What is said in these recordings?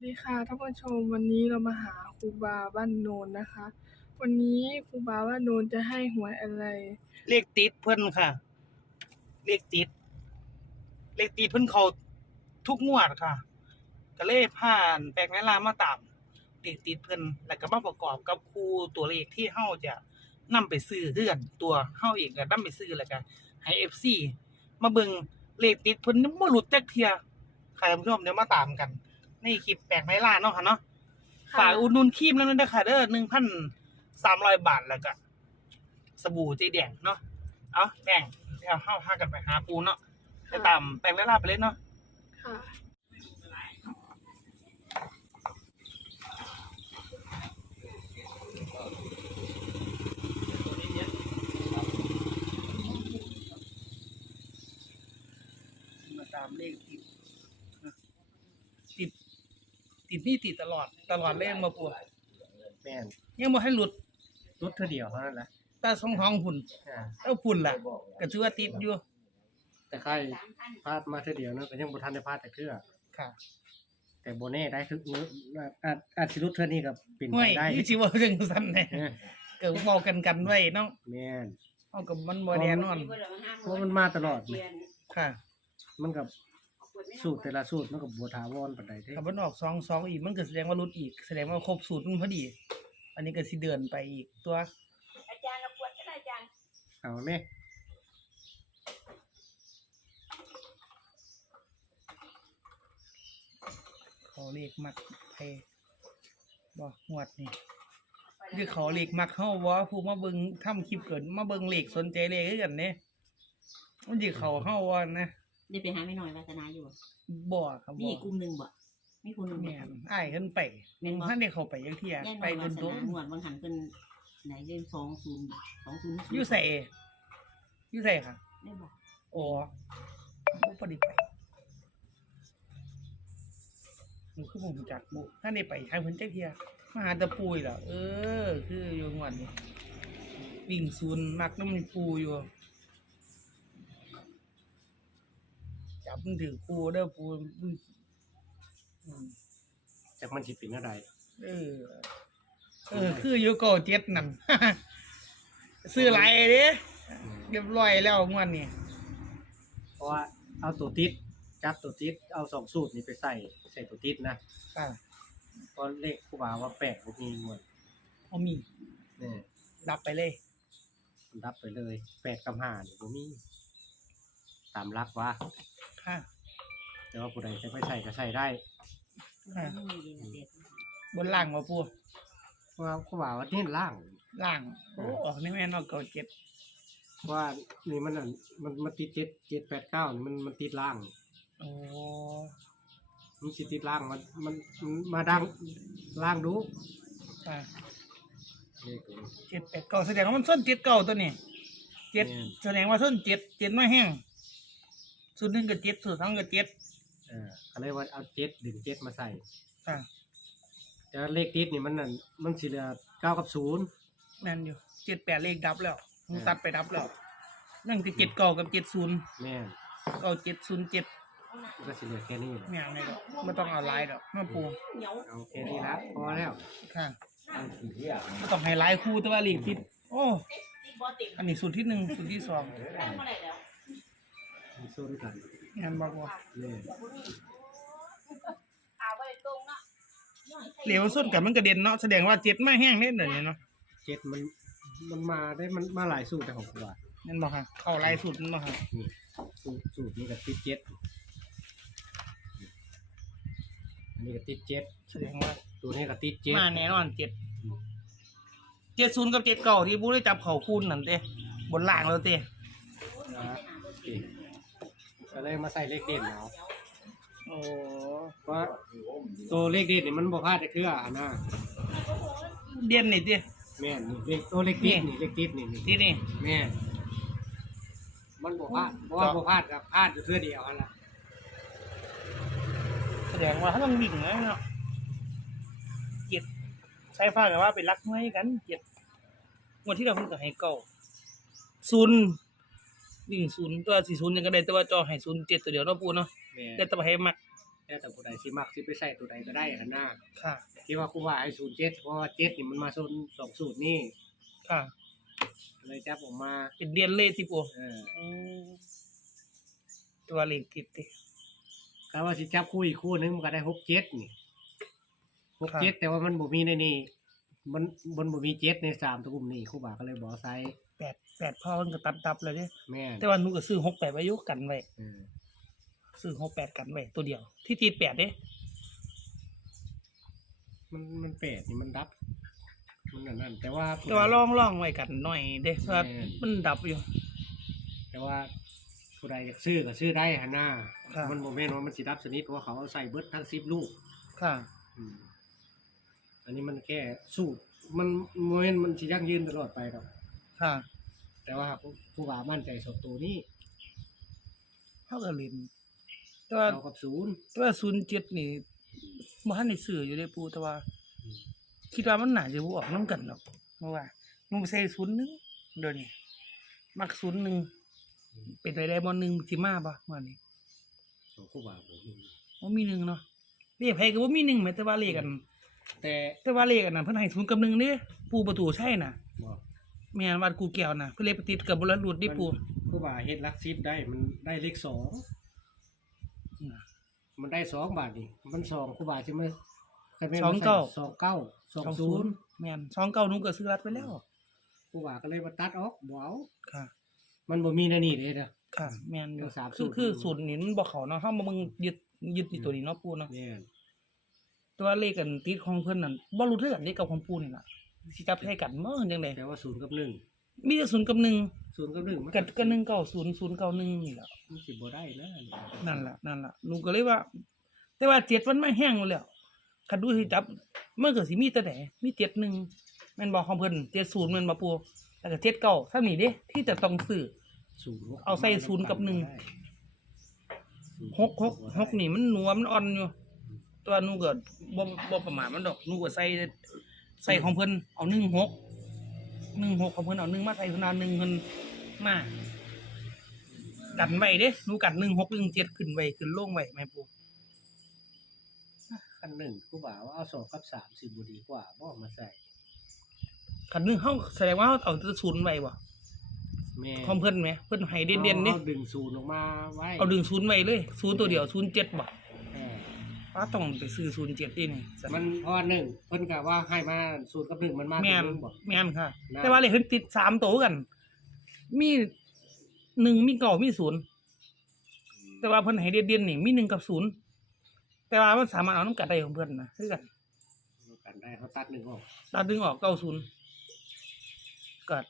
สวัสดีค่ะท่านผู้ชมวันนี้เรามาหาครูบาบ้านโนนนะคะ วันนี้ครูบาบ้านโนนจะให้หวยอะไร เลขติดเพิ่นค่ะ เลขติด เลขติดเพิ่นเขาทุกงวดค่ะ ก็เลยผ่านแปลงเวลามาตามเลขติดเพิ่นแล้วก็มาประกอบกับครูตัวเลขที่เฮาจะนำไปซื้อเฮือนตัวเฮาเองก็นำไปซื้อแล้วก็ให้ FC มาเบิ่งเลขติดเพิ่นบ่หลุดจักเที่ยค่ะท่านผู้ชมเดี๋ยวมาตามกัน นคลิปแปลงเวลาเนาะค่ะเนาะค่ะฝากอุดหนุนครีมแล้วด้วยนะคะเด้อหนึ่งพันสามร้อยบาทแล้วก็สบู่เจแดงเนาะเอาแบ่งเดี๋ยวเข้าห้ากันไปหาปูเนาะไปตามแปลงเวลาไปเลยเนาะ ค่ะ มาตามเลขติดนะติด ติดนี่ติดตลอดตลอดเลยมาปูแม่นยังบ่ให้หลุดรถเท่าเดียวเท่านั้นแหละตาสองท้องหุ่นอ่าเอ้าปุ่นล่ะก็ถือว่าติดอยู่แต่ใครพลาดมาเท่าเดียวเนอะก็ยังบ่ทันได้พลาดแต่เทื่อค่ะแต่บ่แน่ได้ทุกมื้ออาจอาจสิรุดเทื่อนี้ก็เป็นห้ไปวยได้คือสิว่าจังซั่นแหละเออก็เว้ากันกันไว้เนาะแม่นเฮาก็มันบ่แน่นอนเพราะมันมาตลอดนี่ค่ะ มันกับ สูตรแต่ละสูตรมันก็บ่ถาวรปานใดเด้ถ้ามันออกสองสองอีกมันก็แสดงว่ารุดอีก แสดงว่าครบสูตรมันพอดี อันนี้ก็สิเดินไปอีกตัว อาจารย์เราปวดก็ได้อาจารย์เอาแม่เขาเลขมักไทยบ่งวดนี่คือเขาเลขมักเฮาบ่ผู้มาเบิ่งทำคลิปเกินมาเบิ่งเลขสนใจเลขคือกันเด้มันสิเขาเฮาว่านะ ได้ไปหาไม่น้อยวัฒนาอยู่บ่บ่ครับมีบ่อีกกลุ่มหนึ่งบ่มีคนหนึ่งแม่นอ้ายขึ้นไปแม่นบ่ ท่านได้เข้าไปจังเที่ยย่ายไปน้อยบวัฒนนาโต๊ะหนวดบางหันเป็นไหนเล่นสองศูนย์สองศูนย์อยู่ใส่อยู่ใส่ค่ะได้บ่อ๋อบ่พอดีไปมันคือผมรู้จักบุท่านได้ไปทางเพิ่นจักเที่ยมาหาแตะปุยเหรอเออ คืออยู่งวดนี้วิ่งศูนย์มักน้ำมันปูอยู่ มันถือปูเด้อปูอืมอืมจักมันสิเป็นอะไรเออ เออ คืออยู่เก่าเจ็ดนั่น ซื้อหลายเด้เรียบร้อยแล้วงวดนี้เพราะว่าเอาตัวติดจับตัวติดเอาสองสูตรนี้ไปใส่ใส่ตัวติดนะอ่าก็เลขครูบาว่าแปลกบ่มีงวดเอามีแน่ดับไปเลยมันรับไปเลยแปดกับห้านี่บ่มี ตามรักว่า ค่ะ แต่ว่าผู้ใดจะไปใส่ก็ใส่ได้อ่าไม่มีเด็ดบนล่างว่าปูเพราะว่าครูบาว่าเน้นล่าง ล่างโอ้ออกนี่แม่นออกเก่าเจ็ดว่านี่มันอันมันมันติดเจ็ดเจ็ดแปดเก้านี่มันมันติดล่าง โอ้มันสิติดล่างมันมันมันมาดังล่างดูค่ะเลขนี้เจ็ดแปดเก้าแสดงว่ามันส้นเจ็ดเก้าตัวนี้เจ็ดแม่นแสดงว่าส้นเจ็ดเจ็ดไม่แห้ง สูตรหนึ่งกับเจ็ดสูตรสองกับเจ็ดเออก็เลยว่าเอาเจ็ดดึงเจ็ดมาใส่ค่ะแต่ว่าเลขติดนี่มันนั่นมันสิเหลือเก้ากับศูนย์นั่นอยู่เจ็ดแปดเลขดับแล้วมึงอ่าตัดไปดับแล้วนั่นคือเจ็ดเก้ากับเจ็ดศูนย์แม่นเก้าเจ็ดศูนย์เจ็ดมันก็สิเหลือแค่นี้แหละแม่งเลยดอกไม่ต้องเอาไลน์ดอกมาปูเหนียวเอาแค่นี้ละพอแล้วค่ะไม่ต้องให้ไลน์คู่แต่ว่าลีกติด โอ้ติดบ่ติดอันนี้สูตรที่หนึ่งสูตรที่สองตั้งบ่ได้แล้ว มันสู้ด้วยกันงานบอกว่าแม่นเอาไว้ตรงเนาะเหลวส้นกับมันกระเด็นเนาะแสดงว่าเจ็ดไม่แห้งเน่เดี๋ยวนี้เนาะเจ็ดมันมันมาได้มันมาหลายสูตรแต่ของครูบานั่นบอกค่ะเข้าไลน์สูตรนั่นบอกค่ะนี่สูตรสูตรนี้ก็ติดเจ็ดอันนี้ก็ติดเจ็ดแสดงว่าตัวนี้ก็ติดเจ็ดมาแน่นอนเจ็ดเจ็ดศูนย์กับเจ็ดเก่าที่บูได้จับเขาคูณนั่นเต้บนล่างแล้วเต้นะครับ ก็เลยมาใส่เลขเด่นเอาโอ้เพราะตัวเลขเด่นนี่มันบ่พลาดจะคืออันน่ะเด่นนี่เต้แม่นนี่เลขตัวเลขติดนี่เลขติดนี่นี่ที่นี่แม่นมันบ่พลาดเพราะว่าบ่พลาดกับพลาดอยู่เทื่อเดียวอันละแสดงว่าถ้าต้องวิ่งนะเนาะเจ็ดใช้ฟ้ากับว่าเป็นรักไม่กันเจ็ดงวันที่เราเพิ่งกับให้เก่าศูนย์ วิ่งศูนย์ตัวสี่ศูนย์ยังก็ได้แต่ว่าจอให้ศูนย์เจ็ดตัวเดียวเนาะปูเนาะแม่นได้แตัวาให้มักแล้วแต่ผู้ใดสิมักสิไปใส่ตัวใดก็ได้หันหน้าค่ะที่ว่าครูว่าให้ศูนย์เจ็ดเพราะว่าเจ็ดนี่มันมาโซนสองสูตรนี่ค่ะ เลยจับออกมาเป็นเดือนเลยติปูเอออืมตัวเลขติดติ ถ้าว่าสิจับคู่อีกคู่หนึงมันก็ได้หกเจ็ดนี่หกเจ็ดแต่ว่ามันบ่มีในนี่มันมันบ่มีเจ็ดในสามตัวกลุ่มนี่ครูบาก็เลยบอกใส่ แปดแปดพ่อมันก็ตัดตับเลยเด้แม่นแต่ว่าหนูก็ซื้อหกแปดไว้อยุกันไว้เออซื้อหกแปดกันไว้ตัวเดียว ที่ติดแปดเด้มันมันแปดนี่มันดับ มันนั่นนั่นแต่ว่า แต่ว่าล่องล่องไว้กันหน่อยเด้เพราะว่าแม่น มันดับอยู่ แต่ว่าผู้ใดอยากซื้อก็ซื้อได้หันหน้าครับ มันโมเมนต์ว่ามันสิดับสนิทเพราะว่าเขาเอาใส่เบิดทั้งสิบลูก ค่ะ อืมอันนี้มันแค่สูตรมันโมเมนต์มันสิยั่งยืนตลอดไปหรอก ค่ะแต่ว่าผู้ผู้ว่ามั่นใจสองตัวนี้เขาก็เล่นแต่ว่าเอากับศูนย์แต่ว่าศูนย์เจ็ดนี่บ่ทันได้ซื้ออยู่เด้ปูแต่ว่า คิดว่ามันน่าจะบ่ออกนํกันหรอกเพราะว่าหนูใส่ศูนย์หนึงเดี๋ยวนี้มักศูนย์หนึงเป็นไปได้บ่หนึงสิมาบ่มื้อนี้ของผู้ว่าผมนี่บ่มีหนึ่งเนาะเลขไผก็บ่มีหนึ่งแม้แต่ว่าเลขกัน แต่แต่ว่าเลขอันนั้นเพิ่นให้ศูนย์กับหนึ่งเด้ปูประตูใช่น่ะบอก แม่นวัดกูแก้วน่ะเพิ่นเลขไปติดกับบ่ละหลุดได้ปูผู้ว่าเฮ็ดลักซิปได้มันได้เลขสองมันได้สองบาทนี่มันสองผู้ว่าใช่ไหมใครเป็นสองเก้าสองเก้าสองสองศูศูนนย์ย์แม่นสองเก้าหนูก็ซื้อรัดไว้แล้วผู้ว่าก็เลยมาตัดออกบ่เอาค่ะ มันบ่มีในนี่เลยเด้อค่ะแม่นอยู่เอาสามคือสูตรคือศูนย์นี่มันบ่เข้าเนาะเฮามามึงยึดยึดที่ตัวนี้เนาะปูเนาะเนี่ยแต่ว่าเลขกันติดของเพิ่นนั่นบ่รู้เรื่องเลขกับของปูนี่ล่ะ สิจับให้กันบ่จังได๋แต่ว่าศูนย์กับหนึ่งมีแต่ศูนย์กับหนึ่งศูนย์กับหนึ่งมันกับกับหนึ่งเก้าศูนย์ศูนย์เก้าหนึ่งนี่แหละมันสิบ่ได้นะนั่นล่ะนั่นล่ะหนูก็เลยว่า แต่ว่าเจ็ดมันไม่แห้งอยู่แล้วคันดูสิจับมันก็สิมีแต่ไหนมีเจ็ดหนึ่งแม่นบอกของเพิ่นเจ็ดศูนย์แม่นบ่ปูแล้วก็เจ็ดเก้าถ้านี่เด้ที่จะต้องซื้อศูนย์เอาใส่ศูนย์กับหนึ่งหกหกหกนี่มันหนัวมันอ่อนอยู่ ตัวหนูก็บ่บ่ประมาณมันดอกหนูก็ใส่ ใส่ของเพิ่นเอาหนึ่งหกหนึ่งหกของเพิ่นเอาหนึ่งมาใส่ขนาดหนึ่งเพิ่นมากันไว้เด้หนูกันหนึ่งหกหนึ่งเจ็ดขึ้นไว้ขึ้นลงไว้แม่ปูคันหนึ่งกูบ่าว่าเอาสองกับสามสิบ่ดีกว่าบ่มาใส่ขันหนึ่งเฮาแสดงว่าเฮาเอาแตัวศูนย์ไว้บ่แม่ของเพิ่นไหมเพิ่นให้เด่นๆนี่อาดึงศูนย์ออกมาไว้เอาดึงศูนย์ไว้เลยศูนย์ตัวเดียวศูนย์เจ็ดบ่ เออป้าต้องไปซื้อศูนย์เจ็ดนี่นี่มันเพราะว่าหนึ่งเพิ่นก็ว่าให้มาศูนย์กับหนึ่งมันมากกแม่ว่านหนึ่งบ่แม่นค่ะนะแต่ว่าเลยเพิ่นติดสามตัวกัน มีหนึ่งมีเก้ามีศูนย์แต่ว่าเพิ่นให้เด่นๆนี่มีหนึ่งกับศูนย์แต่ว่ามันสามารถเอาน้ำกัดได้ของเพิ่นนะคือกันกันได้เขาตัดหนึ่งออกตัดดึงออกเก้าศูนย์กัด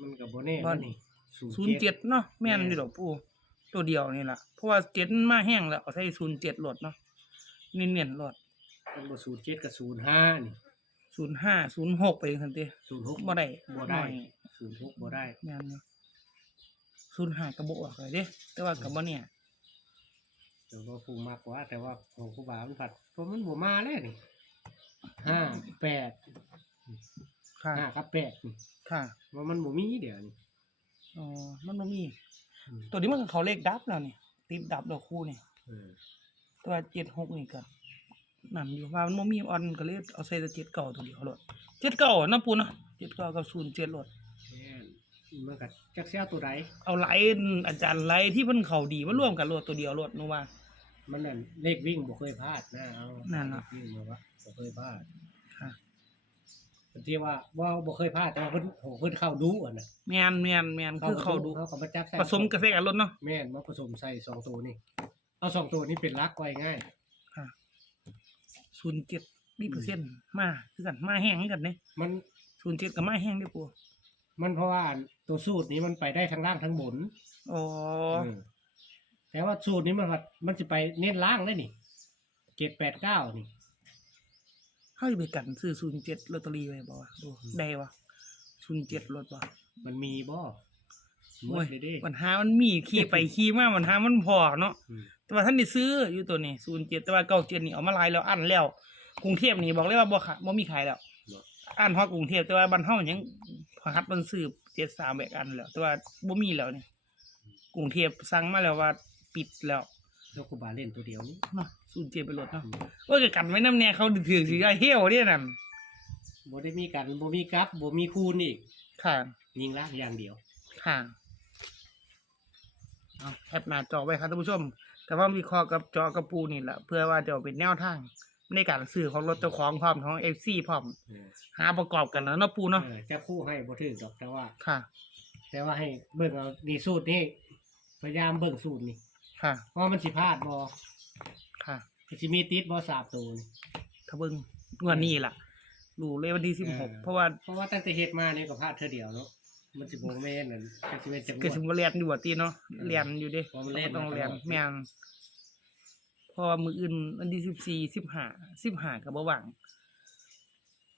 มันก็บ่แน่บ่นะนี่ศูนย์เจ็ดเนาะแม่นอยู่ดอกปู่ตัวเดียวนี่ล่ะเพราะว่าเจ็ดมันมาแห้งแล้วเอาใส่ศูนย์เจ็ดโหลดเนาะ เนียนๆโหลดมันบ่ศูนย์เจ็ดกับศูนย์ห้านี่ศูนย์ห้าศูนย์หกไปทันทีศูนย์หกบ่ได้บ่ได้น้อยศูนย์หกบ่ได้แม่นอยู่ศูนย์ห้ากระบอกออกเลยเด้แต่ว่ากับบ่เนี่ยเดี๋ยวก็ฟูมากกว่า แต่ว่าของครูบามันผัดเพราะมันบ่มาแล้วนี่ห้าแปดค่ะห้ากับแปดนี่ค่ะว่ามันบ่มีเดี๋ยวนี้อ๋อมันบ่มีอืมตัวนี้มันก็เขาเลขดับแล้วนี่ติดดับดอกคู่นี่เออ ตัวเจ็ดหกนี่ก็นั่นอยู่ว่ามันบ่มีออนก็เลยเอาใส่แต่เจ็ดเก่าตัวเดียวโลดเจ็ดเก่านะปูนะเจ็ดเก่ากับศูนย์เจ็ดโลดแม่นมันก็จักเสียตัวใดเอาไหลอาจารย์ไหลที่เพิ่นเขาดีมาร่วมกันโลดตัวเดียวโลดหนูว่า มันนั่นเลขวิ่งบ่เคยพลาดนะเอานั่นล่ะเลขวิ่งมาว่าบ่เคยพลาดค่ะบางทีว่าว่าบ่เคยพลาดแต่ว่าเพิ่นโหเพิ่นเข้าดูอะนะแม่นแม่นแม่นคือเขาดูเขาก็มาจับใส่ผสมกาแฟกันรถเนาะแม่นมาผสมใส่สองตัวนี่ เอาสองตัวนี้เป็นลักไว้ง่ายค่ะศูนย์เจ็ดมีเปอร์เซ็นต์มาคือกันมาแห้งคือกันเนี่ยมันศูนย์เจ็ดกับมาแห้งเด้อปูมันเพราะว่าตัวสูตรนี้มันไปได้ทั้งล่างทั้งบนอ๋อเออแต่ว่าสูตรนี้มันว่ามันจะไปเน้นล่างได้นี่เจ็ดแปดเก้านี่เฮ้ยไปกันซื้อศูนย์เจ็ดลอตเตอรี่ไว้บ่วะดูได้วะศูนย์เจ็ดรถบ่มันมีบ่หมโอ้ดยเลยเดิปัญหามันมีขี่ไปขี่มาปัญหามันพอเนาะอืม แต่ว่าท่านได้ซื้ออยู่ตัวนี้ศูนย์เจ็ดแต่ว่าเก้าเจ็ดนี่เอามาลายแล้วอันแล้ว กรุงเทพนี่บอกเลยว่าบ่ขายบ่มีขายแล้วอันฮอดกรุงเทพแต่ว่าบ้านเฮายังพหัดมันซื้อเจ็ดสามแบกอันแล้วแต่ว่าบ่มีแล้วนี่กรุงเทพสั่งมาแล้วว่าปิดแล้วแล้วครูบาเล่นตัวเดียวนี่เนาะศูนย์เจ็ดไปรถเนาะว่าจะกันไว้น้ำเนี่ยเขาถือสิไอ้เหี้ยวเนี่ยนั่นบ่ได้มีกันบ่มีกลับบ่มีคูณอีกค่ะยิงละอย่างเดียวค่ะเอาแคปหน้าจอไว้ครับท่านผู้ชม แต่ว่าวิเคราะห์กับจอกับปูนี่แหละเพื่อว่าจะเอาเป็นแนวทาง ในการซื้อของรถเจ้าของพร้อมของเอฟซีพร้อม เออหาประกอบกันแล้วเนาะปูเนาะเออจะคู่ให้บ่ถึกดอกแต่ว่า ค่ะ แต่ว่าให้เบิ่งเอาดีสูตรนี่พยายามเบิ่งสูตรนี่ค่ะเพราะมันสิพลาดบ่ค่ะสิมีติดบ่สามตัวนี่ ถ้าเบิ่งงวดนี้ล่ะรู้เลยวันที่สิบหกเพราะว่าเพราะว่าตั้งแต่เฮ็ดมานี่ก็พลาดเทื่อเดียวเนาะ มันสิบ่แม่นนั่นก็สิเป็นจังหเกิดวะสมบูรเรียนอยู่ว่าตีเนาะเรียนอยู่เดิเพราะมันเรียนต้องมาตลอดเรียนแม่นเพราะว่ามืออื่นวันที่สิบสี่สิบห้าสิบห้ากับบ่ว่าง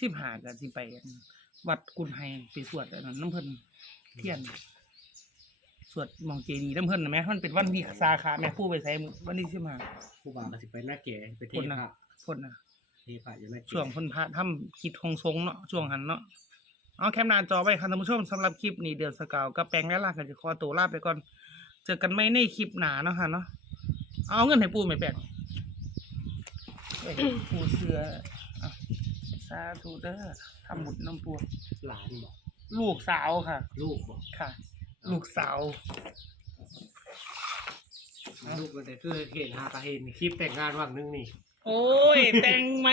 สิบห้าก็สิไปอันวัดกุนไฮไปสวดอันนั้นน้ำเพิ่นเทียน สวดหมองเจดีย์น้ำเพิ่นนะแม่มันเป็นวันที่สาขาแม่ผู้ไปใช้วันที่สิบห้าครูบาก็สิไปหน้าแก่ไปเทคนพนะระพ่นนะเทพระอยู่หน้าแก่ช่วงเพ่นพระทำกิจของทรงเนาะช่วงหันเนาะ เอาแคปหน้าจอไว้ครับท่านผู้ชมสำหรับคลิปนี้เดือนสกาวกับแปลงและลากกันจะขอตัวลาไปก่อน เจอกันไม่ในคลิปหนาเนาะค่ะเนาะเอาเงินให้ปูไม่แปลงเอ้ยปูเสืออะสาธุเด้อทำบุญน้ำปูหลานบอกลูกสาวค่ะ ลูกบอกค่ะ ลูกสาวลูกมันแต่คือเห็นหากะเห็นคลิปแต่งงานว่างนึงนี่ โอ้ย แต่งไหม